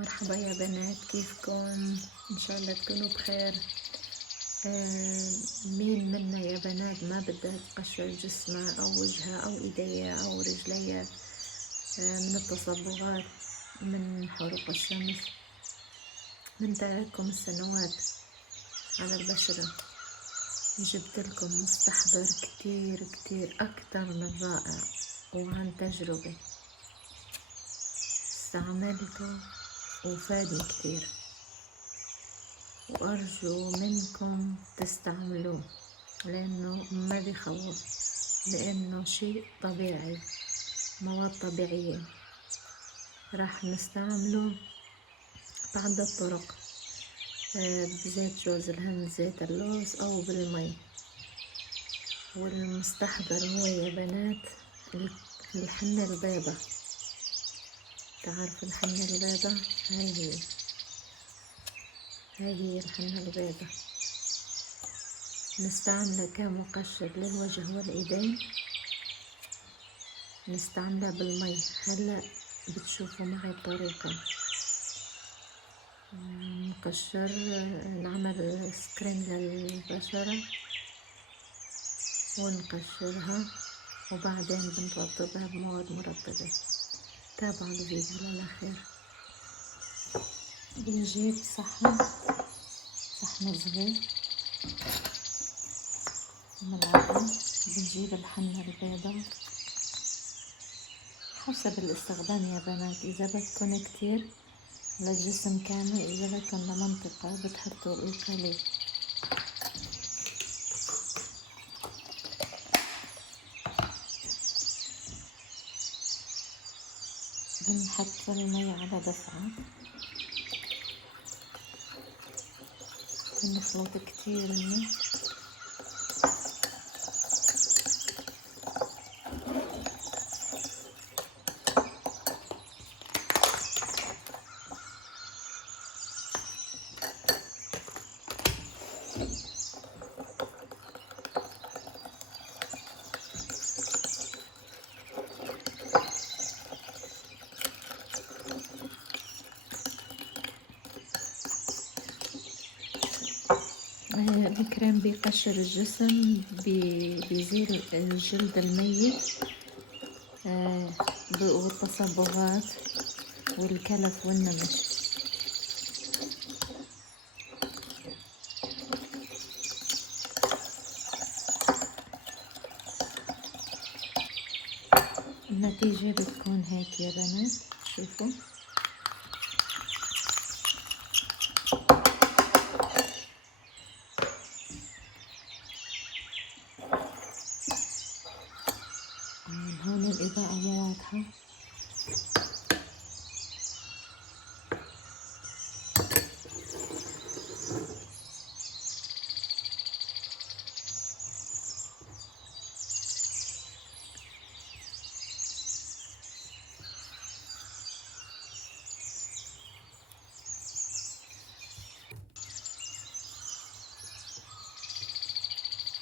مرحبا يا بنات، كيفكم؟ ان شاء الله تكونوا بخير. مين منا يا بنات ما بدها تقشر جسمها او وجهها او ايديها او رجليها من التصبغات، من حروق الشمس، من تراكم السنوات على البشرة. جبت لكم مستحضر كتير كتير اكتر من رائع وعن تجربة استعملته وفادني كتير، وأرجو منكم تستعملوه لأنه ما بيخوف، لأنه شيء طبيعي، مواد طبيعية. راح نستعمله بعدة طرق، بزيت جوز الهند، زيت اللوز أو بالمي. والمستحضر هو يا بنات الحنة البيضة. تعرفوا الحنة البيضة؟ هاي هي الحنة البيضة. نستعملها كمقشر للوجه والإيدين، نستعملها بالمي. هلا بتشوفوا معي الطريقة. نقشر، نعمل سكرين للبشرة ونقشرها، وبعدين بنرطبها بمواد مرطبة. تابعوا الفيديو للآخر. بنجيب صحن صغير، ملعقة. بنجيب الحنة البيضاء حسب الاستخدام يا بنات، إذا بدكن كتير للجسم كامل، إذا بدكن لمنطقة بتحطوا القليل. بنحط المي على دفعة، بنخلط كتير منه. الكريم بيقشر الجسم، بيزيل الجلد الميت والتصبغات والكلف والنمش. النتيجة بتكون هيك يا بنات، شوفوا. هون الإضاءة مو واضحة.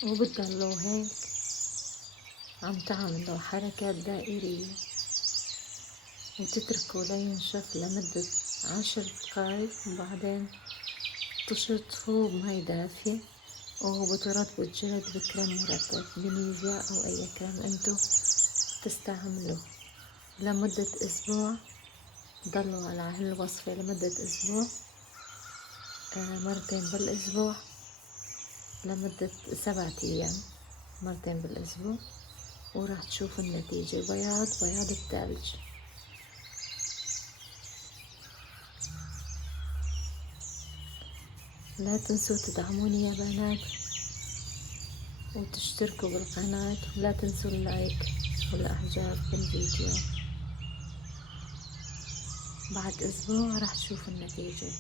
وبتضلوا هيك عم تعملوا حركات دائرية، وتتركوا لينشف لمدة 10 دقايق، وبعدين تشطفوه بمي دافية، وبترطبوا الجلد بكريم مرطب بنيفيا أو أي كريم انتو تستعملوه لمدة أسبوع. ضلوا على هالوصفة لمدة أسبوع، مرتين بالأسبوع لمدة 7 أيام، مرتين بالأسبوع، وراح تشوفوا النتيجة، بياض الثلج. لا تنسوا تدعموني يا بنات وتشتركوا بالقناة، ولا تنسوا اللايك والإعجاب بالفيديو. بعد أسبوع راح تشوفوا النتيجة.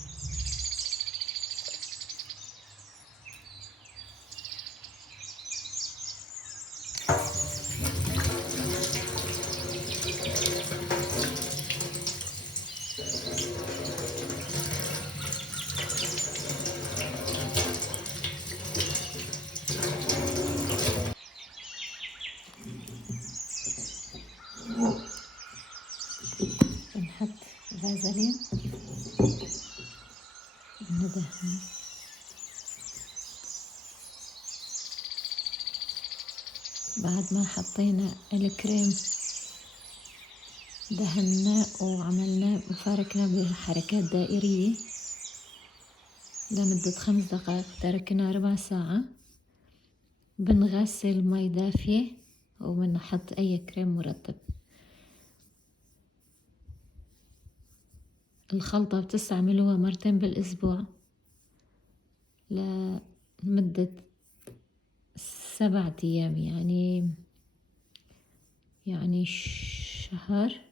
بنحط فازلين ندهن. بعد ما حطينا الكريم دهنا وعملنا وفاركنا بحركات دائرية لمدة 5 دقائق، تركنا ربع ساعة. بنغسل مي دافية وبنحط أي كريم مرطب. الخلطة بتستعملوها مرتين بالأسبوع لمدة 7 أيام، يعني شهر.